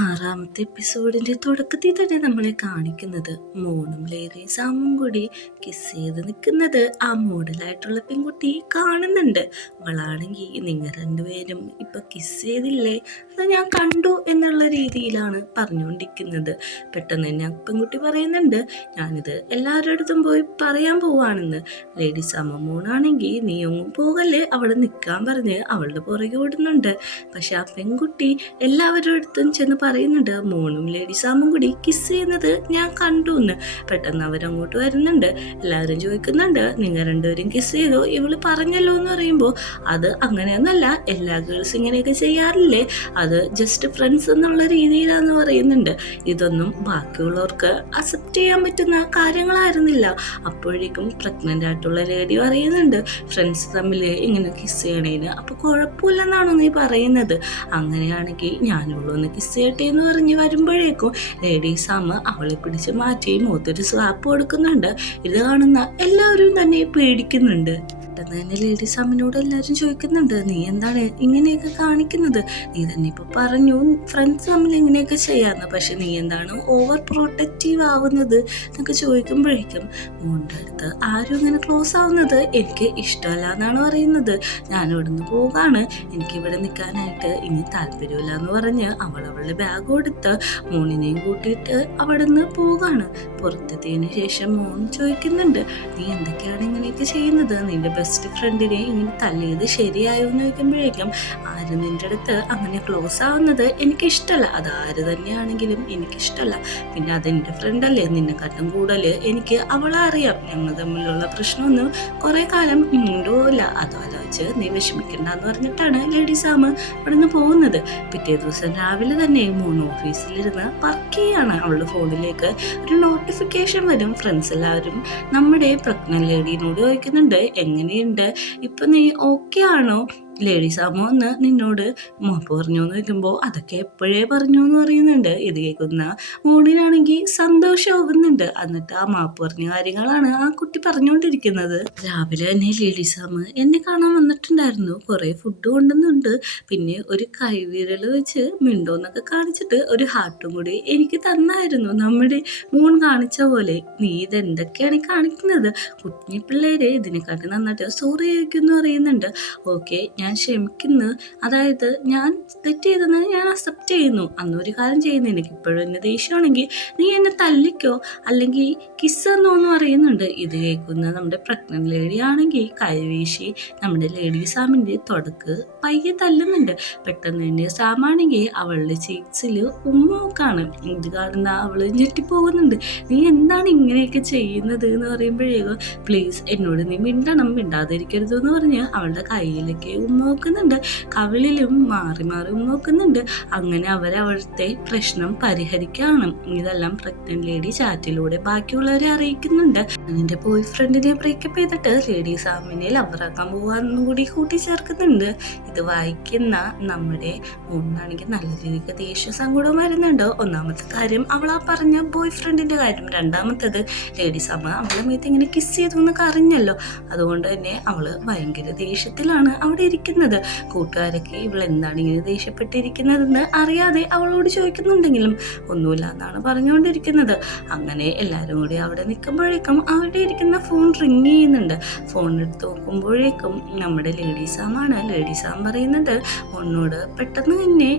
6ാമത്തെ എപ്പിസോഡിന്റെ തുടക്കത്തിൽ തന്നെ നമ്മളെ കാണിക്കുന്നത് മോണും ലേഖയും സാമും കൂടി കിസ് ചെയ്ത് നിൽക്കുന്നത് ആ മോഡലായിട്ടുള്ള പെൺകുട്ടി കാണുന്നുണ്ട്. അവളാണെങ്കിൽ നിങ്ങൾ രണ്ടുപേരും ഇപ്പൊ കിസ് ചെയ്തില്ലേ, അത് ഞാൻ കണ്ടു എന്നുള്ള രീതിയിലാണ് പറഞ്ഞുകൊണ്ടിരിക്കുന്നത്. പെട്ടെന്ന് തന്നെ പെൺകുട്ടി പറയുന്നുണ്ട്, ഞാനിത് എല്ലാവരുടെ അടുത്തും പോയി പറയാൻ പോവാണെന്ന്. ലേഡി സാമ മോണാണെങ്കിൽ നീ ഒന്നും പോകല്ലേ, അവിടെ നിൽക്കാൻ പറഞ്ഞ് അവളുടെ പുറകെ ഓടുന്നുണ്ട്. പക്ഷെ ആ പെൺകുട്ടി എല്ലാവരുടെ അടുത്തും ചെന്ന് പറയുന്നുണ്ട്, മോണും ലേഡി സാമും കൂടി കിസ് ചെയ്യുന്നത് ഞാൻ കണ്ടു എന്ന്. പെട്ടെന്ന് അവരങ്ങോട്ട് വരുന്നുണ്ട്. എല്ലാവരും ചോദിക്കുന്നുണ്ട്, നിങ്ങൾ രണ്ടുപേരും കിസ് ചെയ്തോ, ഇവള് പറഞ്ഞല്ലോ എന്ന് പറയുമ്പോൾ അത് അങ്ങനെയൊന്നല്ല, എല്ലാ ഗേൾസ് ഇങ്ങനെയൊക്കെ ചെയ്യാറില്ലേ, അത് ജസ്റ്റ് ഫ്രണ്ട്സ് എന്നുള്ള രീതിയിലാന്ന് പറയുന്നുണ്ട്. ഇതൊന്നും ബാക്കിയുള്ളവർക്ക് അക്സെപ്റ്റ് ചെയ്യാൻ പറ്റുന്ന കാര്യങ്ങളായിരുന്നില്ല. അപ്പോഴേക്കും പ്രഗ്നന്റ് ആയിട്ടുള്ള ലേഡി പറയുന്നുണ്ട്, ഫ്രണ്ട്സ് തമ്മിൽ ഇങ്ങനെ കിസ് ചെയ്യണേന് അപ്പൊ കുഴപ്പമില്ലെന്നാണോ നീ പറയുന്നത്? അങ്ങനെയാണെങ്കിൽ ഞാനുള്ളൂ ഒന്ന് കിസ് ചെയ്യട്ടെ എന്ന് പറഞ്ഞ് വരുമ്പോഴേക്കും ലേഡി സാമ അവളെ പിടിച്ച് മാറ്റി മുഖത്തൊരു സ്ലാപ്പ് കൊടുക്കുന്നുണ്ട്. ഇത് കാണുന്ന എല്ലാവരും തന്നെ പേടിക്കുന്നുണ്ട്. പെട്ടെന്ന് തന്നെ ലേഡി സാമിനോട് എല്ലാവരും ചോദിക്കുന്നുണ്ട്, നീ എന്താണ് ഇങ്ങനെയൊക്കെ കാണിക്കുന്നത്? നീ തന്നെ ഇപ്പൊ പറഞ്ഞു ഫ്രണ്ട്സ് തമ്മിൽ ഇങ്ങനെയൊക്കെ ചെയ്യാന്ന്, പക്ഷെ നീ എന്താണ് ഓവർ പ്രൊട്ടക്റ്റീവ് ആവുന്നത് എന്നൊക്കെ ചോദിക്കുമ്പോഴേക്കും മോൻ്റെ അടുത്ത് ആരും ഇങ്ങനെ ക്ലോസ് ആവുന്നത് എനിക്ക് ഇഷ്ടമല്ല എന്നാണ് പറയുന്നത്. ഞാനിവിടുന്ന് പോകാണ്, എനിക്കിവിടെ നിൽക്കാനായിട്ട് ഇനി താല്പര്യമില്ല എന്ന് പറഞ്ഞ് അവളുടെ ബാഗ് കൊടുത്ത് മോണിനെയും കൂട്ടിയിട്ട് അവിടെ നിന്ന് പോകാണ്. പുറത്തെത്തിയതിന് ശേഷം മോൻ ചോദിക്കുന്നുണ്ട്, നീ എന്തൊക്കെയാണ് ഇങ്ങനെയൊക്കെ ചെയ്യുന്നത്? നിന്റെ ബെസ്റ്റ് ഫ്രണ്ടിനെ ഇങ്ങനെ തല്ലിയത് ശരിയായോ എന്ന് ചോദിക്കുമ്പോഴേക്കും ആര് നിന്റെ അടുത്ത് അങ്ങനെ ക്ലോസ് ആവുന്നത് എനിക്കിഷ്ടമല്ല, അത് ആര് തന്നെയാണെങ്കിലും എനിക്കിഷ്ടമല്ല. പിന്നെ അതെൻ്റെ ഫ്രണ്ടല്ലേ, നിന്നെക്കാട്ടും കൂടുതൽ എനിക്ക് അവളെ അറിയാം, ഞങ്ങൾ തമ്മിലുള്ള പ്രശ്നമൊന്നും കുറേ കാലം മുണ്ടോല്ല, അതാലോചിച്ച് നീ വിഷമിക്കണ്ടെന്ന് പറഞ്ഞിട്ടാണ് ലേഡി സാം അവിടെ നിന്ന് പോകുന്നത്. പിറ്റേ ദിവസം രാവിലെ തന്നെ മോൺ ഓഫീസിലിരുന്ന് വർക്ക് ചെയ്യാണ്. അവളുടെ ഫോണിലേക്ക് ഒരു നോട്ടിഫിക്കേഷൻ വരും. ഫ്രണ്ട്സ് എല്ലാവരും നമ്മുടെ പ്രഗ്നന്റ് ലേഡീനോട് ചോദിക്കുന്നുണ്ട്, എങ്ങനെയുണ്ട്, ഇപ്പൊ നീ ഓക്കെ ആണോ? ലേഡി സാമോ ഒന്ന് നിന്നോട് മാപ്പ് പറഞ്ഞു എന്ന് ചോദിക്കുമ്പോൾ അതൊക്കെ എപ്പോഴേ പറഞ്ഞു എന്ന് പറയുന്നുണ്ട്. ഇത് കേൾക്കുന്ന മോണിനാണെങ്കിൽ സന്തോഷമാവുന്നുണ്ട്. എന്നിട്ട് ആ മാപ്പ് പറഞ്ഞ കാര്യങ്ങളാണ് ആ കുട്ടി പറഞ്ഞുകൊണ്ടിരിക്കുന്നത്. രാവിലെ തന്നെ ലേഡി സാം എന്നെ കാണാൻ വന്നിട്ടുണ്ടായിരുന്നു, കുറേ ഫുഡ് കൊണ്ടുവന്നുണ്ട്, പിന്നെ ഒരു കൈവിരൽ വെച്ച് മിണ്ടോന്നൊക്കെ കാണിച്ചിട്ട് ഒരു ഹാർട്ടും കൂടി എനിക്ക് തന്നായിരുന്നു, നമ്മുടെ മോൺ കാണിച്ച പോലെ. നീ ഇതെന്തൊക്കെയാണ് കാണിക്കുന്നത്? കുഞ്ഞി പിള്ളേരെ ഇതിനെക്കാട്ടി നന്നായിട്ട് സോറി ചോദിക്കുമെന്ന് പറയുന്നുണ്ട്. ഓക്കെ, ഞാൻ ക്ഷമിക്കുന്നു, അതായത് ഞാൻ തെറ്റ് ചെയ്തെന്ന് ഞാൻ അക്സെപ്റ്റ് ചെയ്യുന്നു. അന്നൊരു കാര്യം ചെയ്യുന്നു, എനിക്ക് ഇപ്പോഴും എന്നെ ദേഷ്യമാണെങ്കിൽ നീ എന്നെ തല്ലിക്കോ, അല്ലെങ്കിൽ കിസ് എന്നോന്ന് പറയുന്നുണ്ട്. ഇത് കേൾക്കുന്ന നമ്മുടെ പ്രഗ്നന്റ് ലേഡി ആണെങ്കിൽ കൈവീശി നമ്മുടെ ലേഡി സാമിൻ്റെ തുടക്ക് പയ്യെ തല്ലുന്നുണ്ട്. പെട്ടെന്ന് തന്നെ സാമാണെങ്കിൽ അവളുടെ ചീക്സിൽ ഉമ്മൊക്കാണ്. ഇത് കാണുന്ന അവള് ഞെട്ടിപ്പോകുന്നുണ്ട്. നീ എന്താണ് ഇങ്ങനെയൊക്കെ ചെയ്യുന്നത് എന്ന് പറയുമ്പോഴേക്കും പ്ലീസ് എന്നോട് നീ മിണ്ടണം, മിണ്ടാതിരിക്കരുത് എന്ന് പറഞ്ഞ് അവളുടെ കയ്യിലേക്ക് ഉമ്മോക്കുന്നുണ്ട്, കവിളിലും മാറി മാറി ഉമ്മോക്കുന്നുണ്ട്. അങ്ങനെ അവരവിടുത്തെ പ്രശ്നം പരിഹരിക്കുകയാണ്. ഇതെല്ലാം പ്രഗ്നന്റ് ലേഡി ചാറ്റിലൂടെ ബാക്കിയുള്ളവരെ അറിയിക്കുന്നുണ്ട്. എൻ്റെ ബോയ് ഫ്രണ്ടിനെ ബ്രേക്കപ്പ് ചെയ്തിട്ട് ലേഡി സാമിനെ ലവറാക്കാൻ പോകാമെന്നും കൂടി കൂട്ടിച്ചേർക്കുന്നുണ്ട്. ഇത് വായിക്കുന്ന നമ്മുടെ മോനാണെങ്കിൽ നല്ല രീതിക്ക് ദേഷ്യ സങ്കടം വരുന്നുണ്ട്. ഒന്നാമത്തെ കാര്യം അവൾ ആ പറഞ്ഞ ബോയ് ഫ്രണ്ടിൻ്റെ കാര്യം, രണ്ടാമത്തത് ലേഡി സാമ അവളെ മേത്ത് ഇങ്ങനെ കിസ് ചെയ്തു എന്നൊക്കെ അറിഞ്ഞല്ലോ, അതുകൊണ്ട് തന്നെ അവള് ഭയങ്കര ദേഷ്യത്തിലാണ് അവിടെ ഇരിക്കുന്നത്. കൂട്ടുകാരൊക്കെ ഇവൾ എന്താണ് ഇങ്ങനെ ദേഷ്യപ്പെട്ടിരിക്കുന്നതെന്ന് അറിയാതെ അവളോട് ചോദിക്കുന്നുണ്ടെങ്കിലും ഒന്നുമില്ല എന്നാണ് പറഞ്ഞുകൊണ്ടിരിക്കുന്നത്. അങ്ങനെ എല്ലാവരും കൂടി അവിടെ നിൽക്കുമ്പോഴേക്കും അവിടെ ഇരിക്കുന്ന ഫോൺ റിങ് ചെയ്യുന്നുണ്ട്. ഫോൺ എടുത്ത് നോക്കുമ്പോഴേക്കും നമ്മുടെ ലേഡി സാമാണ്. ലേഡി സാം പറയുന്നത് മോനോട് പെട്ടെന്ന് തന്നെ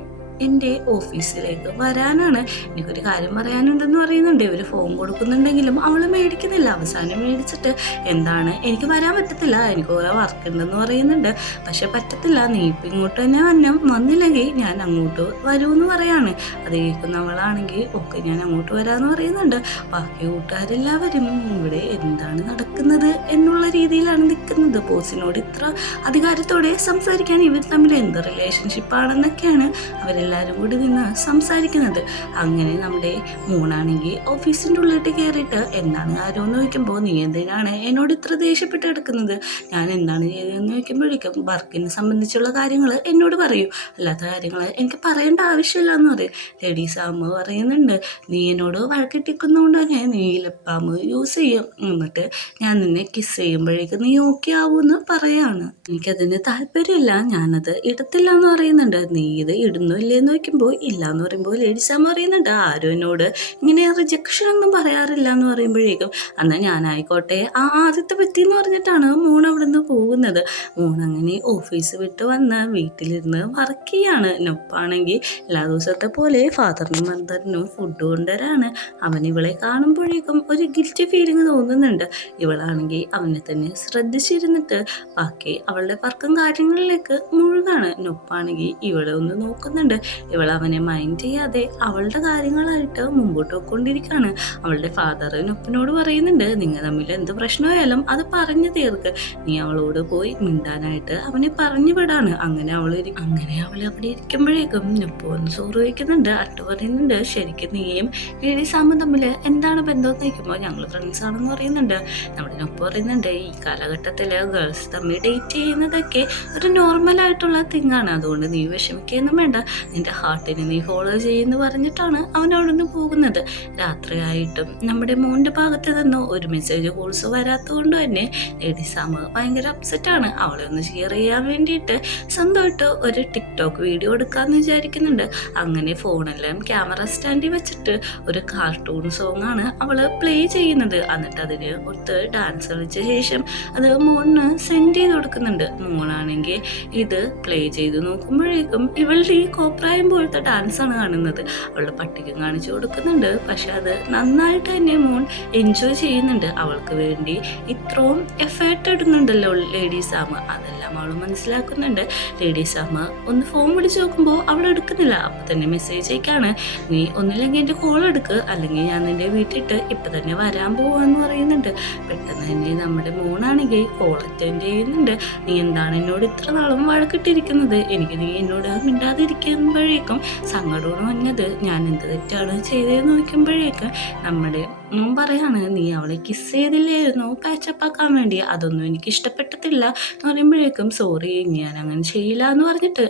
എൻ്റെ ഓഫീസിലേക്ക് വരാനാണ്, എനിക്കൊരു കാര്യം പറയാനുണ്ടെന്ന് പറയുന്നുണ്ട്. ഇവർ ഫോൺ കൊടുക്കുന്നുണ്ടെങ്കിലും അവൾ മേടിക്കുന്നില്ല. അവസാനം മേടിച്ചിട്ട് എന്താണ് എനിക്ക് വരാൻ പറ്റത്തില്ല, എനിക്ക് ഓരോ വർക്ക് ഉണ്ടെന്ന് പറയുന്നുണ്ട്. പക്ഷെ പറ്റത്തില്ല, നീ ഇപ്പം ഇങ്ങോട്ട് തന്നെ വന്നില്ലെങ്കിൽ ഞാൻ അങ്ങോട്ട് വരുമെന്ന് പറയാണ്. അത് കേൾക്കുന്നവളാണെങ്കിൽ ഓക്കെ ഞാൻ അങ്ങോട്ട് വരാമെന്ന് പറയുന്നുണ്ട്. ബാക്കി കൂട്ടുകാരെല്ലാവരും ഇവിടെ എന്താണ് നടക്കുന്നത് എന്നുള്ള രീതിയിലാണ് നിൽക്കുന്നത്. ബോസിനോട് ഇത്ര അധികാരത്തോടെ സംസാരിക്കാൻ ഇവർ തമ്മിൽ എന്ത് റിലേഷൻഷിപ്പാണെന്നൊക്കെയാണ് അവരെല്ലാവരും കൂടി നിന്ന് സംസാരിക്കുന്നത്. അങ്ങനെ നമ്മുടെ മോണാണെങ്കിൽ ഓഫീസിൻ്റെ ഉള്ളിട്ട് കയറിയിട്ട് എന്താണ് ആരോ എന്ന് ചോദിക്കുമ്പോൾ നീ എന്തിനാണ് എന്നോട് ഇത്ര ദേഷ്യപ്പെട്ട് എടുക്കുന്നത്, ഞാൻ എന്താണ് ചെയ്തതെന്ന് ചോദിക്കുമ്പോഴേക്കും വർക്കിനെ സംബന്ധിച്ചുള്ള കാര്യങ്ങൾ എന്നോട് പറയൂ, അല്ലാത്ത കാര്യങ്ങൾ എനിക്ക് പറയേണ്ട ആവശ്യമില്ല എന്ന് പറയും. ലേഡി സാം പറയുന്നുണ്ട്, നീ എന്നോട് വഴക്കിട്ടിക്കുന്നതുകൊണ്ട് തന്നെ നീ ലിപ്പാം യൂസ് ചെയ്യും, എന്നിട്ട് ഞാൻ നിന്നെ കിസ് ചെയ്യുമ്പോഴേക്കും നീ ഓക്കെ ആവുമെന്ന് പറയാണ്. എനിക്കതിന് താല്പര്യമില്ല, ഞാനത് ഇടത്തില്ല എന്ന് പറയുന്നുണ്ട്. നീ ഇത് ഇടുന്നില്ലേ എന്ന് ചോദിക്കുമ്പോൾ ഇല്ല എന്ന് പറയുമ്പോൾ ലേഡി സാം പറയുന്നുണ്ട് ആരും എന്നോട് ഇങ്ങനെ റിജക്ഷൻ ഒന്നും പറയാറില്ല എന്ന് പറയുമ്പോഴേക്കും എന്നാൽ ഞാനായിക്കോട്ടെ ആദ്യത്തെ വ്യക്തി എന്ന് പറഞ്ഞിട്ടാണ് മോൺ അവിടെ നിന്ന് പോകുന്നത്. മോൺ അങ്ങനെ ഓഫീസ് വിട്ട് വന്ന് വീട്ടിലിരുന്ന് വർക്ക് ചെയ്യാണ്. നൊപ്പാണെങ്കിൽ എല്ലാ ദിവസത്തെ പോലെ ഫാദറിനും മദറിനും ഫുഡ് കൊണ്ടുവരാണ്. അവൻ ഇവളെ കാണുമ്പോഴേക്കും ഒരു ഗിൽറ്റി ഫീലിംഗ് തോന്നുന്നുണ്ട്. ഇവളാണെങ്കിൽ അവനെ തന്നെ ശ്രദ്ധിച്ചിരുന്നിട്ട് ബാക്കി അവളുടെ വർക്കും കാര്യങ്ങളിലേക്ക് മുഴുകാണ്. നൊപ്പാണെങ്കിൽ ഇവളെ ഒന്ന് നോക്കുന്നുണ്ട്. ഇവൾ അവനെ മൈൻഡ് ചെയ്യാതെ അവളുടെ കാര്യങ്ങളായിട്ട് മുമ്പോട്ട് പോയിക്കൊണ്ടിരിക്കുകയാണ്. അവളുടെ ഫാദർ നൊപ്പിനോട് പറയുന്നുണ്ട് നിങ്ങൾ തമ്മിൽ എന്ത് പ്രശ്നമായാലും അത് പറഞ്ഞു തീർക്ക്. നീ അവളോട് പോയി മിണ്ടാനായിട്ട് അവനെ പറഞ്ഞു വിടാണ്. അങ്ങനെ അവൾ അവിടെ ഇരിക്കുമ്പോഴേക്കും നൊപ്പ് വന്ന് ചോറ് വയ്ക്കുന്നുണ്ട്. അട്ട് പറയുന്നുണ്ട് ശരിക്കും നീയും ലേഡി സാമും തമ്മിൽ എന്താണ് ബന്ധം എന്ന് ചോദിക്കുമ്പോൾ ഞങ്ങൾ ഫ്രണ്ട്സ് ആണെന്ന് പറയുന്നുണ്ട്. നമ്മുടെ നൊപ്പ് പറയുന്നുണ്ട് ഈ കാലഘട്ടത്തിൽ ഗേൾസ് തമ്മിൽ ഡേറ്റ് ചെയ്യുന്നതൊക്കെ ഒരു നോർമലായിട്ടുള്ള തിങ്ങാണ്, അതുകൊണ്ട് നീ വിഷമിക്കുകയൊന്നും വേണ്ട, നിന്റെ ഹാർട്ടിനെ നീ ഫോളോ ചെയ്യുമെന്ന് പറഞ്ഞിട്ടാണ് അവൻ അവിടെ നിന്ന് പോകുന്നത്. രാത്രിയായിട്ടും നമ്മുടെ മോൻ്റെ ഭാഗത്ത് നിന്ന് ഒരു മെസ്സേജ് കോൾസ് വരാത്തത് കൊണ്ട് തന്നെ ലേഡി സാം ഭയങ്കര അപ്സെറ്റാണ്. അവളെ ഒന്ന് ഷെയർ ചെയ്യാൻ വേണ്ടിയിട്ട് സ്വന്തമായിട്ട് ഒരു ടിക്ടോക്ക് വീഡിയോ എടുക്കാമെന്ന് വിചാരിക്കുന്നുണ്ട്. അങ്ങനെ ഫോണെല്ലാം ക്യാമറ സ്റ്റാൻഡിൽ വെച്ചിട്ട് ഒരു കാർട്ടൂൺ സോങ് ആണ് അവൾ പ്ലേ ചെയ്യുന്നത്. എന്നിട്ട് അതിന് ഒത്ത് ഡാൻസ് കളിച്ച ശേഷം അത് മോണിന് സെൻഡ് ചെയ്ത് കൊടുക്കുന്നുണ്ട്. മോണാണെങ്കിൽ ഇത് പ്ലേ ചെയ്ത് നോക്കുമ്പോഴേക്കും ഇവളുടെ ഈ കോപ്രായം പോലത്തെ ഡാൻസാണ് കാണുന്നത്. അവളുടെ പട്ടിക്കും കാണിച്ചു കൊടുക്കുന്നുണ്ട്. പക്ഷെ അത് നന്നായിട്ട് തന്നെ മോൺ എൻജോയ് ചെയ്യുന്നുണ്ട്. അവൾക്ക് വേണ്ടി ഇത്രയും എഫേർട്ട് ഇടുന്നുണ്ടല്ലോ ലേഡി സാം, അതെല്ലാം അവൾ മനസ്സിലാക്കുന്നുണ്ട്. ലേഡി സാം ഒന്ന് ഫോൺ വിളിച്ച് നോക്കുമ്പോൾ അവൾ എടുക്കുന്നില്ല. അപ്പം തന്നെ മെസ്സേജ് അയക്കാണ്, നീ ഒന്നില്ലെങ്കിൽ എൻ്റെ കോൾ എടുക്ക്, അല്ലെങ്കിൽ ഞാൻ നിൻ്റെ വീട്ടിട്ട് ഇപ്പം തന്നെ വരാൻ പോവാന്ന് പറയുന്നുണ്ട്. പെട്ടെന്ന് തന്നെ നമ്മുടെ മോണാണെങ്കിൽ കോൾ അറ്റൻഡ് ചെയ്യുന്നുണ്ട്. നീ എന്താണ് എന്നോട് ഇത്ര നാളും വഴക്കിട്ടിരിക്കുന്നത്? എനിക്ക് നീ എന്നോട് മിണ്ടാതിരിക്കുമ്പോഴേക്കും സങ്കടമാണ് വന്നത്. ഞാൻ എന്ത് തെറ്റാണ് ചെയ്തതെന്ന് നോക്കുമ്പോഴേക്കും നമ്മുടെ പറയാണ്, നീ അവളെ കിസ് ചെയ്തില്ലായിരുന്നു പാച്ചപ്പാക്കാൻ വേണ്ടി, അതൊന്നും എനിക്ക് ഇഷ്ടപ്പെട്ടിട്ടില്ല എന്ന് പറയുമ്പോഴേക്കും സോറി ഞാൻ അങ്ങനെ ചെയ്യില്ല എന്ന് പറഞ്ഞിട്ട്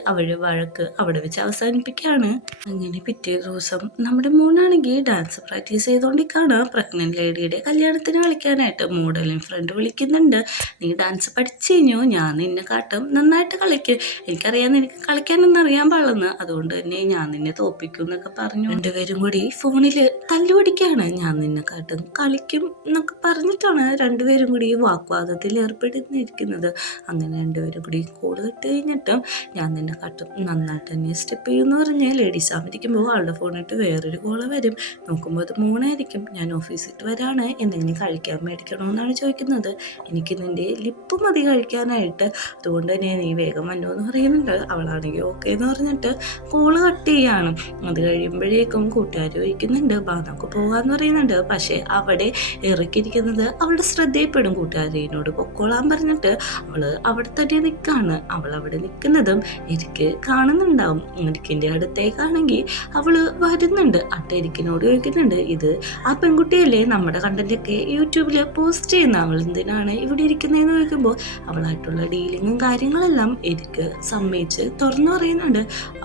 വഴക്ക് അവിടെ വെച്ച് അവസാനിപ്പിക്കുകയാണ്. അങ്ങനെ പിറ്റേ ദിവസം നമ്മുടെ മോനാണെങ്കിൽ ഡാൻസ് പ്രാക്ടീസ് ചെയ്തുകൊണ്ടിരിക്കുകയാണ്. പ്രഗ്നന്റ് ലേഡിയുടെ കല്യാണത്തിന് കളിക്കാനായിട്ട് മോഡലിംഗ് ഫ്രണ്ട് വിളിക്കുന്നുണ്ട്. നീ ഡാൻസ് പഠിച്ചു കഴിഞ്ഞു, ഞാൻ നിന്നെ കാട്ടും, നന്നായിട്ട് കളിക്കും, എനിക്കറിയാം നിനക്ക് കളിക്കാനൊന്നും അറിയാൻ പാടില്ലെന്ന്, അതുകൊണ്ട് തന്നെ ഞാൻ നിന്നെ തോപ്പിക്കും എന്നൊക്കെ പറഞ്ഞു. രണ്ടുപേരും കൂടി ഫോണിൽ തല്ലുപിടിക്കുകയാണ്. ഞാൻ നിന്നെ കാട്ടും കളിക്കും എന്നൊക്കെ പറഞ്ഞിട്ടാണ് രണ്ടുപേരും കൂടി വാഗ്വാദത്തിൽ ഏർപ്പെടുന്നിരിക്കുന്നത്. അങ്ങനെ രണ്ടുപേരും കൂടി കോള് കെട്ട് കഴിഞ്ഞിട്ടും ഞാൻ നിന്നെ കാട്ടും നന്നായിട്ട് തന്നെ സ്റ്റെപ്പ് ചെയ്യുമെന്ന് പറഞ്ഞ് ലേഡി സാം ഇരിക്കുമ്പോൾ ആളുടെ ഫോണിട്ട് വേറൊരു കോള് വരും. നോക്കുമ്പോൾ അത് മോണായിരിക്കും. ഞാൻ ഓഫീസിട്ട് വരാണ്, എന്തെങ്കിലും കഴിക്കാൻ മേടിക്കണമെന്നാണ് ചോദിക്കുന്നത്. എനിക്ക് നിൻ്റെ ലിപ്പ് മതി കഴിക്കാനായിട്ട്, അതുകൊണ്ട് തന്നെ നീ വേഗം വന്നോ എന്ന് പറയുന്നുണ്ട്. അവളാണെങ്കിൽ ഓക്കെ എന്ന് പറഞ്ഞിട്ട് കോള് കട്ട് ചെയ്യാണ്. അത് കഴിയുമ്പോഴേക്കും കൂട്ടുകാർ ചോദിക്കുന്നുണ്ട് ബാ നമുക്ക് പോകാമെന്ന് പറയുന്നുണ്ട്. പക്ഷേ അവിടെ ഇറക്കിയിരിക്കുന്നത് അവളുടെ ശ്രദ്ധയിൽപ്പെടും. കൂട്ടുകാരിനോട് പൊക്കോളാൻ പറഞ്ഞിട്ട് അവൾ അവിടെ തന്നെ നിൽക്കുകയാണ്. അവൾ അവിടെ നിൽക്കുന്നതും എരിക്ക് കാണുന്നുണ്ടാവും. എരിക്കിൻ്റെ അടുത്തേക്കാണെങ്കിൽ അവൾ വരുന്നുണ്ട്. എരിക്കിനോട് ചോദിക്കുന്നുണ്ട്, ഇത് ആ പെൺകുട്ടിയല്ലേ നമ്മുടെ കണ്ടന്റൊക്കെ യൂട്യൂബിൽ പോസ്റ്റ് ചെയ്യുന്ന, അവൾ എന്തിനാണ് ഇവിടെ ഇരിക്കുന്നതെന്ന് ചോദിക്കുമ്പോൾ അവളായിട്ടുള്ള ഡീലിങ്ങും കാര്യങ്ങളെല്ലാം എരിക്ക് സമ്മതിച്ച് തുറന്നു പറയുന്നുണ്ട്.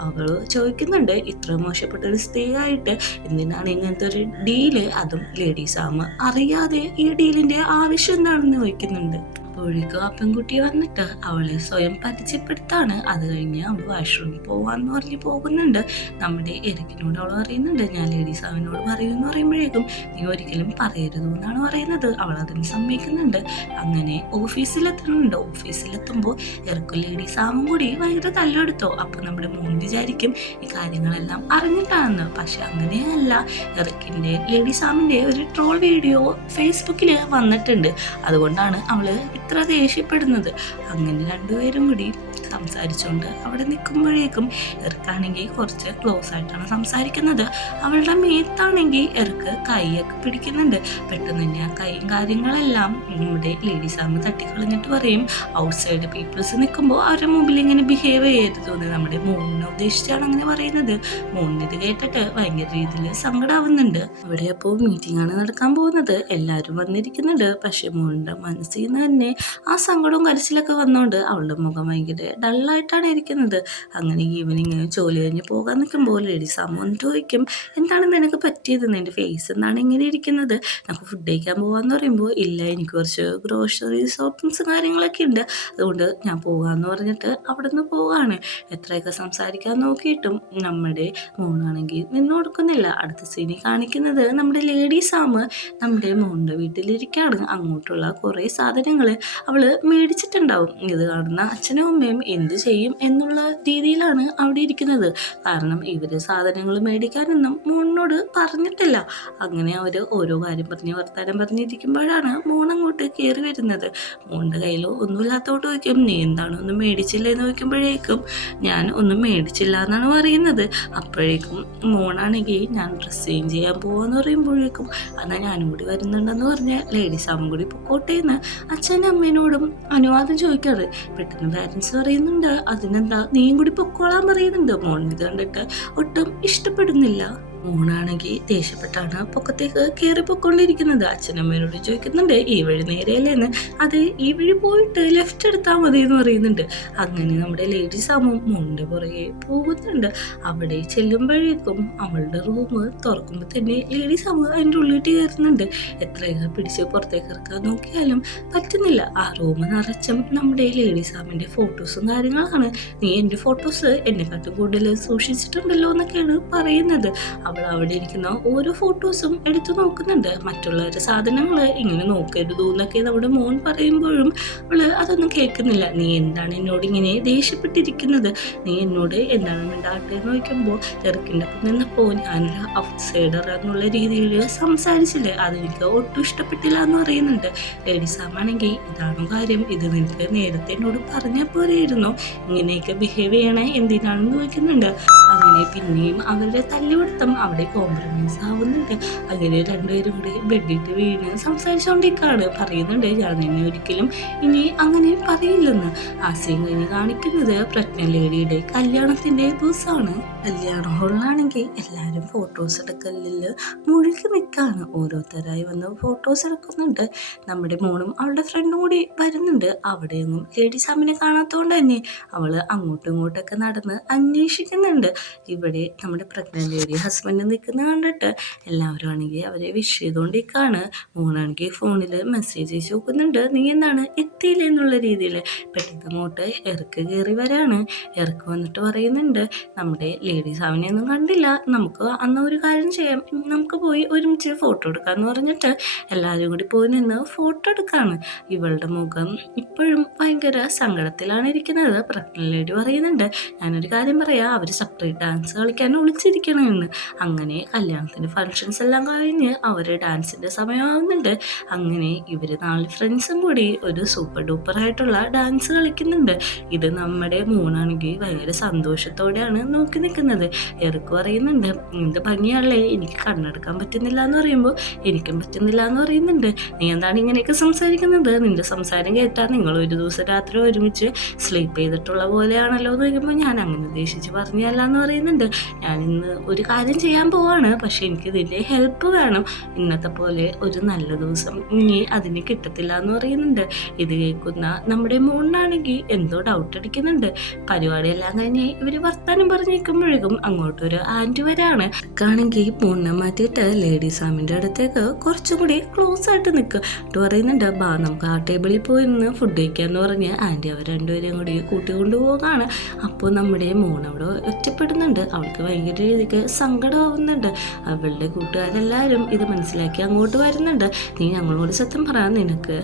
അവൾ ചോദിക്കുന്നുണ്ട് ഇത്ര മോശപ്പെട്ട ഒരു സ്ത്രീ ആയിട്ട് എന്തിനാണ് ഇങ്ങനത്തെ ഒരു ഡീല്, അതും ലേഡി സാം അറിയാതെ ഈ ഡീലിൻ്റെ ആവശ്യം എന്താണെന്ന് ചോദിക്കുന്നുണ്ട്. അപ്പോഴേക്കും ആ പെൺകുട്ടി വന്നിട്ട് അവളെ സ്വയം പരിചയപ്പെടുത്താണ്. അത് കഴിഞ്ഞ് അവൾ വാഷ്റൂമിൽ പോവാന്ന് പറഞ്ഞ് പോകുന്നുണ്ട്. നമ്മുടെ എരിക്കിനോട് അവൾ പറയുന്നുണ്ട് ഞാൻ ലേഡി സാമിനോട് പറയുമെന്ന് പറയുമ്പോഴേക്കും നീ ഒരിക്കലും പറയരുത് എന്നാണ് പറയുന്നത്. അവൾ അതിന് സമ്മതിക്കുന്നുണ്ട്. അങ്ങനെ ഓഫീസിലെത്തുന്നുണ്ട്. ഓഫീസിലെത്തുമ്പോൾ എറിക്കും ലേഡി സാമും കൂടി ഭയങ്കര തല്ലെടുത്തോ. അപ്പോൾ നമ്മുടെ മോൻ വിചാരിക്കും ഈ കാര്യങ്ങളെല്ലാം അറിഞ്ഞിട്ടാണെന്ന്. പക്ഷെ അങ്ങനെയല്ല. എറിക്കിൻ്റെ ലേഡി സാമിൻ്റെ ഒരു ട്രോൾ വീഡിയോ ഫേസ്ബുക്കിൽ വന്നിട്ടുണ്ട്. അതുകൊണ്ടാണ് അവൾ ഇത്ര ദേഷ്യപ്പെടുന്നത്. അങ്ങനെ രണ്ടുപേരും കൂടി സംസാരിച്ചുകൊണ്ട് അവിടെ നിൽക്കുമ്പോഴേക്കും എറിക്കാണെങ്കിൽ കുറച്ച് ക്ലോസ് ആയിട്ടാണ് സംസാരിക്കുന്നത്. അവളുടെ മേത്താണെങ്കിൽ എറിക്ക് കൈയൊക്കെ പിടിക്കുന്നുണ്ട്. പെട്ടെന്ന് തന്നെ ആ കൈയും കാര്യങ്ങളെല്ലാം നമ്മുടെ ലേഡി സാമ് തട്ടിക്കളഞ്ഞിട്ട് പറയും ഔട്ട് സൈഡ് പീപ്പിൾസ് നിൽക്കുമ്പോൾ അവരുടെ മുമ്പിൽ ഇങ്ങനെ ബിഹേവ് ചെയ്യരുത്. നമ്മുടെ മോണിനെ ഉദ്ദേശിച്ചാണ് അങ്ങനെ പറയുന്നത്. മോണിന് ഇത് കേട്ടിട്ട് ഭയങ്കര രീതിയിൽ സങ്കടാവുന്നുണ്ട്. അവിടെ അപ്പോൾ മീറ്റിംഗ് ആണ് നടക്കാൻ പോകുന്നത്. എല്ലാവരും വന്നിരിക്കുന്നുണ്ട്. പക്ഷെ മോണിൻ്റെ മനസ്സിൽ നിന്ന് തന്നെ ആ സങ്കടവും കരച്ചിലൊക്കെ വന്നുകൊണ്ട് അവളുടെ മുഖം ഭയങ്കര ഡള്ളായിട്ടാണ് ഇരിക്കുന്നത്. അങ്ങനെ ഈവനിങ് ജോലി കഴിഞ്ഞ് പോകാൻ നിൽക്കുമ്പോൾ ലേഡി സാമു വന്നിട്ട് ചോദിക്കും, എന്താണ് നിനക്ക് പറ്റിയത്, നിൻ്റെ ഫേസ് എന്താണ് ഇങ്ങനെ ഇരിക്കുന്നത്, നമുക്ക് ഫുഡ് കഴിക്കാൻ പോകാമെന്ന് പറയുമ്പോൾ, ഇല്ല എനിക്ക് കുറച്ച് ഗ്രോസറി ഷോപ്പിങ്സ് കാര്യങ്ങളൊക്കെ ഉണ്ട്, അതുകൊണ്ട് ഞാൻ പോകാമെന്ന് പറഞ്ഞിട്ട് അവിടെ നിന്ന് പോവാണ്. എത്രയൊക്കെ സംസാരിക്കാൻ നോക്കിയിട്ടും നമ്മുടെ മോണാണെങ്കിൽ നിന്ന് കൊടുക്കുന്നില്ല. അടുത്ത സീനിൽ കാണിക്കുന്നത് നമ്മുടെ ലേഡി സാമ് നമ്മുടെ മോളുടെ വീട്ടിലിരിക്കുകയാണ്. അങ്ങോട്ടുള്ള കുറേ സാധനങ്ങൾ അവൾ മേടിച്ചിട്ടുണ്ടാവും. ഇത് കാണുന്ന അച്ഛനും അമ്മയും എന്ത് ചെയ്യും എന്നുള്ള രീതിയിലാണ് അവിടെ ഇരിക്കുന്നത്. കാരണം ഇവർ സാധനങ്ങൾ മേടിക്കാനൊന്നും മോളിനോട് പറഞ്ഞിട്ടില്ല. അങ്ങനെ അവർ ഓരോ കാര്യം പറഞ്ഞ് വർത്താനം പറഞ്ഞിരിക്കുമ്പോഴാണ് മോൺ അങ്ങോട്ട് കയറി വരുന്നത്. മോളുടെ കയ്യിൽ ഒന്നുമില്ലാത്തോട്ട് ചോദിക്കും, നീ എന്താണ് ഒന്നും മേടിച്ചില്ല എന്ന് ചോദിക്കുമ്പോഴേക്കും ഞാൻ ഒന്നും മേടിച്ചില്ല എന്നാണ് പറയുന്നത്. അപ്പോഴേക്കും മോണാണെങ്കിൽ ഞാൻ ഡ്രസ്സ് ചേഞ്ച് ചെയ്യാൻ പോവാന്ന് പറയുമ്പോഴേക്കും എന്നാൽ ഞാനും കൂടി വരുന്നുണ്ടെന്ന് പറഞ്ഞ് ലേഡി സാമും കൂടി പൊക്കോട്ടെ എന്ന് അച്ഛനും അമ്മേനോടും അനുവാദം ചോദിക്കാറ്. പെട്ടെന്ന് പാരൻസ് പറയുന്നുണ്ട്, അതിനെന്താ നീയും കൂടി പൊക്കോളാൻ പറയുന്നുണ്ട്. മോണിത് കണ്ടിട്ട് ഒട്ടും ഇഷ്ടപ്പെടുന്നില്ല. മോണാണെങ്കിൽ ദേഷ്യപ്പെട്ടാണ് പൊക്കത്തേക്ക് കയറി പൊയ്ക്കൊണ്ടിരിക്കുന്നത്. അച്ഛനമ്മേനോട് ചോദിക്കുന്നുണ്ട്, ഈ വഴി നേരെയല്ലേന്ന്. അത് ഈ വഴി പോയിട്ട് ലെഫ്റ്റ് എടുത്താൽ മതി എന്ന് പറയുന്നുണ്ട്. അങ്ങനെ നമ്മുടെ ലേഡി സാമും മോണിൻ്റെ പുറകെ പോകുന്നുണ്ട്. അവിടെ ചെല്ലുമ്പോഴേക്കും അവളുടെ റൂം തുറക്കുമ്പോൾ തന്നെ ലേഡി സാമു അതിൻ്റെ ഉള്ളിട്ട് കയറുന്നുണ്ട്. എത്രയൊക്കെ പിടിച്ച് പുറത്തേക്ക് ഇറക്കാൻ നോക്കിയാലും പറ്റുന്നില്ല. ആ റൂം നിറച്ചും നമ്മുടെ ലേഡി സാമിൻ്റെ ഫോട്ടോസും കാര്യങ്ങളാണ്. നീ എൻ്റെ ഫോട്ടോസ് എന്നെക്കാട്ടും കൂടുതൽ സൂക്ഷിച്ചിട്ടുണ്ടല്ലോ എന്നൊക്കെയാണ് പറയുന്നത്. അവൾ അവിടെ ഇരിക്കുന്ന ഓരോ ഫോട്ടോസും എടുത്തു നോക്കുന്നുണ്ട്. മറ്റുള്ളവരുടെ സാധനങ്ങൾ ഇങ്ങനെ നോക്കരുതൂ എന്നൊക്കെ നമ്മുടെ മോൻ പറയുമ്പോഴും അവള് അതൊന്നും കേൾക്കുന്നില്ല. നീ എന്താണ് എന്നോട് ഇങ്ങനെ ദേഷ്യപ്പെട്ടിരിക്കുന്നത്, നീ എന്നോട് എന്താണ് മിണ്ടാട്ടെ എന്ന് ചോദിക്കുമ്പോൾ ചെറുക്കിൻ്റെ ഒപ്പം നിന്നപ്പോൾ ഞാനൊരു ഔട്ട്സൈഡർ എന്നുള്ള രീതിയിൽ സംസാരിച്ചില്ലേ, അതെനിക്ക് ഒട്ടും ഇഷ്ടപ്പെട്ടില്ല എന്ന് പറയുന്നുണ്ട്. ലേഡി സാമാണെങ്കിൽ ഇതാണ് കാര്യം, ഇത് നിനക്ക് നേരത്തെ എന്നോട് പറഞ്ഞാൽ പോലെയായിരുന്നു, ഇങ്ങനെയൊക്കെ ബിഹേവ് ചെയ്യണേ എന്തിനാണെന്ന് ചോദിക്കുന്നുണ്ട്. അങ്ങനെ പിന്നെയും അവരുടെ തല്ലുപിടുത്തം അവിടെ കോംപ്രമൈസ് ആവുന്നുണ്ട്. അങ്ങനെ രണ്ടുപേരും കൂടി ബെഡിട്ട് വീണ് സംസാരിച്ചുകൊണ്ടിരിക്കുകയാണ്. പറയുന്നുണ്ട്, ഞാൻ നിന്നെ ഒരിക്കലും ഇനി അങ്ങനെ പറയില്ലെന്ന്. ആ സീൻ കഴിഞ്ഞ് കാണിക്കുന്നത് പ്രഗ്നന്റ് ലേഡിയുടെ കല്യാണത്തിൻ്റെ ദിവസമാണ്. കല്യാണ ഹോളിലാണെങ്കിൽ എല്ലാവരും ഫോട്ടോസ് എടുക്കലിൽ മുഴുകി നിൽക്കുകയാണ്. ഓരോരുത്തരായി വന്ന് ഫോട്ടോസ് എടുക്കുന്നുണ്ട്. നമ്മുടെ മോളും അവളുടെ ഫ്രണ്ടും കൂടി വരുന്നുണ്ട്. അവിടെയൊന്നും ലേഡി സാമിനെ കാണാത്തതുകൊണ്ട് തന്നെ അവൾ അങ്ങോട്ടും ഇങ്ങോട്ടൊക്കെ നടന്ന് അന്വേഷിക്കുന്നുണ്ട്. ഇവിടെ നമ്മുടെ പ്രഗ്നന്റ് ലേഡി ഹസ്ബൻഡ് നിൽക്കുന്ന കണ്ടിട്ട് എല്ലാവരും ആണെങ്കിൽ അവരെ വിഷ് ചെയ്തുകൊണ്ടിരിക്കുകയാണ്. മോനാണെങ്കിൽ ഫോണിൽ മെസ്സേജ് അയച്ച് നോക്കുന്നുണ്ട്, നീ എന്താണ് എത്തിയില്ലേ എന്നുള്ള രീതിയിൽ. പെട്ടെന്ന് അങ്ങോട്ട് ഇറക്ക് കയറി വരാണ്. ഇറക്ക് വന്നിട്ട് പറയുന്നുണ്ട്, നമ്മുടെ ലേഡി സാമിനെയൊന്നും കണ്ടില്ല, നമുക്ക് അന്ന് ഒരു കാര്യം ചെയ്യാം, നമുക്ക് പോയി ഒരുമിച്ച് ഫോട്ടോ എടുക്കാമെന്ന് പറഞ്ഞിട്ട് എല്ലാവരും കൂടി പോയി നിന്ന് ഫോട്ടോ എടുക്കുകയാണ്. ഇവളുടെ മുഖം ഇപ്പോഴും ഭയങ്കര സങ്കടത്തിലാണ് ഇരിക്കുന്നത്. പ്രഗ്നന്റ് ലേഡി പറയുന്നുണ്ട്, ഞാനൊരു കാര്യം പറയാം, അവർ സെപ്പറേറ്റ് ഡാൻസ് കളിക്കാൻ ഒളിച്ചിരിക്കണമെന്ന്. അങ്ങനെ കല്യാണത്തിൻ്റെ ഫങ്ഷൻസ് എല്ലാം കഴിഞ്ഞ് അവർ ഡാൻസിൻ്റെ സമയമാവുന്നുണ്ട്. അങ്ങനെ ഇവർ 4 ഫ്രണ്ട്സും കൂടി ഒരു സൂപ്പർ ഡൂപ്പർ ആയിട്ടുള്ള ഡാൻസ് കളിക്കുന്നുണ്ട്. ഇത് നമ്മുടെ മോനാണെങ്കിൽ ഭയങ്കര സന്തോഷത്തോടെയാണ് നോക്കി നിൽക്കുന്നത്. എറുക്ക് പറയുന്നുണ്ട്, എന്ത് ഭംഗിയാണല്ലേ, എനിക്ക് കണ്ണെടുക്കാൻ പറ്റുന്നില്ല എന്ന് പറയുമ്പോൾ എനിക്കും പറ്റുന്നില്ല എന്ന് പറയുന്നുണ്ട്. നീ എന്താണ് ഇങ്ങനെയൊക്കെ സംസാരിക്കുന്നത്, നിൻ്റെ സംസാരം കേട്ടാൽ നിങ്ങൾ ഒരു ദിവസം രാത്രി ഒരുമിച്ച് സ്ലീപ്പ് ചെയ്തിട്ടുള്ള പോലെയാണല്ലോ എന്ന് ചോദിക്കുമ്പോൾ ഞാൻ അങ്ങനെ ഉദ്ദേശിച്ച് പറഞ്ഞല്ല എന്ന് പറയുന്നുണ്ട്. ഞാനിന്ന് ഒരു കാര്യം ചെയ്യാൻ പോവാണ്, പക്ഷെ എനിക്ക് ഇതിൻ്റെ ഹെൽപ്പ് വേണം, ഇന്നത്തെ പോലെ ഒരു നല്ല ദിവസം ഇനി അതിന് കിട്ടത്തില്ല എന്ന് പറയുന്നുണ്ട്. ഇത് കേൾക്കുന്ന നമ്മുടെ മോനാണെങ്കിൽ എന്തോ ഡൗട്ട് അടിക്കുന്നുണ്ട്. പരിപാടിയെല്ലാം കഴിഞ്ഞ് ഇവർ വർത്താനം പറഞ്ഞിരിക്കുമ്പോഴേക്കും അങ്ങോട്ടൊരു ആൻറ്റി വരാണ്. ആണെങ്കിൽ മോനെ മാറ്റിയിട്ട് ലേഡി സാമിൻ്റെ അടുത്തേക്ക് കുറച്ചും കൂടി ക്ലോസ് ആയിട്ട് നിൽക്കുക എന്നിട്ട് പറയുന്നുണ്ട്, ബാ നമുക്ക് ആ ടേബിളിൽ പോയി നിന്ന് ഫുഡ് കഴിക്കാമെന്ന് പറഞ്ഞ് ആൻറ്റി അവർ രണ്ടുപേരെയും കൂടി കൂട്ടിക്കൊണ്ടു പോകാണ്. അപ്പോൾ നമ്മുടെ മോൻ അവിടെ ഒറ്റപ്പെടുന്നുണ്ട്. അവൾക്ക് ഭയങ്കര രീതിക്ക് സങ്കടമാവുന്നുണ്ട്. അവളുടെ കൂട്ടുകാരെല്ലാവരും ഇത് മനസ്സിലാക്കി അങ്ങോട്ട് വരുന്നുണ്ട്. നീ ഞങ്ങളോട് സത്യം പറയാൻ, നിനക്ക്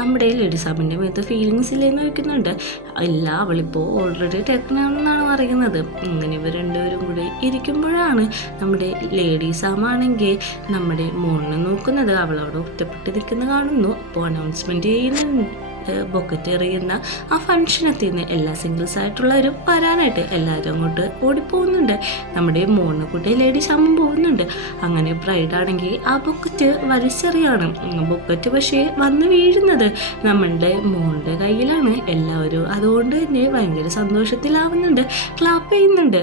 നമ്മുടെ ലേഡി സാമിൻ്റെ മേത്ത് ഫീലിങ്സ് ഇല്ലെന്ന് ചോദിക്കുന്നുണ്ട്. ഇല്ല, അവളിപ്പോൾ ഓൾറെഡി ടെക്നാണെന്നാണ് പറയുന്നത്. ഇങ്ങനെ ഇവർ രണ്ടുപേരും കൂടി ഇരിക്കുമ്പോഴാണ് നമ്മുടെ ലേഡി സാമാണെങ്കിൽ നമ്മുടെ മോനെ നോക്കുന്നത്. അവളവിടെ ഒറ്റപ്പെട്ട് നിൽക്കുന്ന കാണുന്നു. അപ്പോൾ അനൗൺസ്മെൻറ്റ് ചെയ്യുന്നുണ്ട്, ബൊക്കറ്റ് എറിയുന്ന ആ ഫംഗ്ഷനെത്തി നിന്ന് എല്ലാ സിംഗിൾസ് ആയിട്ടുള്ളവരും വരാനായിട്ട് എല്ലാവരും അങ്ങോട്ട് ഓടിപ്പോകുന്നുണ്ട്. നമ്മുടെ മോനെ കൂട്ടി ലേഡി സാമും പോകുന്നുണ്ട്. അങ്ങനെ ബ്രൈഡാണെങ്കിൽ ആ ബൊക്കറ്റ് വലിച്ചെറിയാണ്. ബൊക്കറ്റ് പക്ഷേ വന്ന് വീഴുന്നത് നമ്മളുടെ മോളുടെ കയ്യിലാണ്. എല്ലാവരും അതുകൊണ്ട് തന്നെ ഭയങ്കര സന്തോഷത്തിലാവുന്നുണ്ട്, ക്ലാപ്പ് ചെയ്യുന്നുണ്ട്.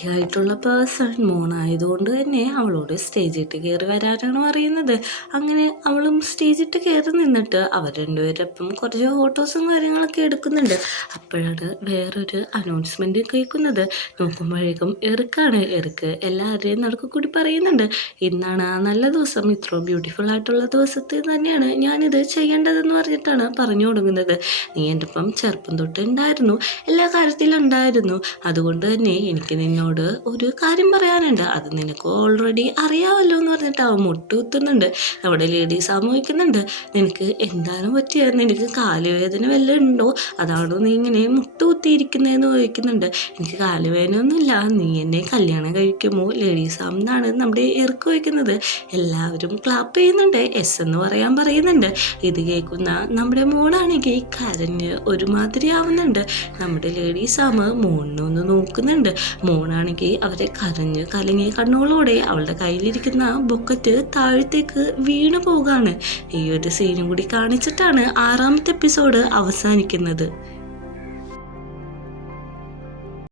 ലക്കി ആയിട്ടുള്ള പേഴ്സൺ മോണായതുകൊണ്ട് തന്നെ അവളോട് സ്റ്റേജിട്ട് കയറി വരാനാണ് പറയുന്നത്. അങ്ങനെ അവളും സ്റ്റേജിട്ട് കയറി നിന്നിട്ട് അവർ രണ്ടുപേരൊപ്പം കുറച്ച് ഫോട്ടോസും കാര്യങ്ങളൊക്കെ എടുക്കുന്നുണ്ട്. അപ്പോഴാണ് വേറൊരു അനൗൺസ്മെൻറ്റ് കേൾക്കുന്നത്. നോക്കുമ്പോഴേക്കും എറിക്കാണ്. എറിക്ക് എല്ലാവരെയും നടക്ക് കൂടി പറയുന്നുണ്ട്, ഇന്നാണ് ആ നല്ല ദിവസം, ഇത്ര ബ്യൂട്ടിഫുൾ ആയിട്ടുള്ള ദിവസത്തിൽ തന്നെയാണ് ഞാനിത് ചെയ്യേണ്ടതെന്ന് പറഞ്ഞിട്ടാണ് പറഞ്ഞു തുടങ്ങുന്നത്. നീ എൻ്റെ ഒപ്പം ചെറുപ്പം തൊട്ട് ഉണ്ടായിരുന്നു, എല്ലാ കാര്യത്തിലും ഉണ്ടായിരുന്നു. അതുകൊണ്ട് തന്നെ എനിക്ക് നിന്നോട് ഒരു കാര്യം പറയാനുണ്ട്, അത് നിനക്ക് ഓൾറെഡി അറിയാമല്ലോ എന്ന് പറഞ്ഞിട്ട് അവൻ മുട്ടുകുത്തുന്നുണ്ട്. അവിടെ ലേഡീസ് ആമോഹിക്കുന്നുണ്ട്, നിനക്ക് എന്താണ് പറ്റിയത്, നിനക്ക് കാലുവേദന വല്ലതും ഉണ്ടോ, അതാണോ നീ ഇങ്ങനെ മുട്ടുകുത്തിയിരിക്കുന്നതെന്ന് ചോദിക്കുന്നുണ്ട്. എനിക്ക് കാലുവേദനയൊന്നുമില്ല, നീ എന്നെ കല്യാണം കഴിക്കുമോ ലേഡീസ് ആമെന്നാണ് നമ്മുടെ ഇറക്ക് വയ്ക്കുന്നത്. എല്ലാവരും ക്ലാപ്പ് ചെയ്യുന്നുണ്ട്, എസ് എന്ന് പറയുന്നുണ്ട്. ഇത് കേൾക്കുന്ന നമ്മുടെ മോളാണെങ്കിൽ കരഞ്ഞ് ഒരുമാതിരി ആവുന്നുണ്ട്. നമ്മുടെ ലേഡീസ് ആമ മോണിനൊന്ന് നോക്കുന്നുണ്ട്. മോണാണെങ്കിൽ അവരെ കരഞ്ഞ് കലങ്ങിയ കണ്ണുകളോടെ അവളുടെ കയ്യിലിരിക്കുന്ന ബൊക്കറ്റ് താഴത്തേക്ക് വീണു പോകാണ്. ഈ ഒരു സീനും കൂടി കാണിച്ചിട്ടാണ് 6ാമത്തെ എപ്പിസോഡ് അവസാനിക്കുന്നത്.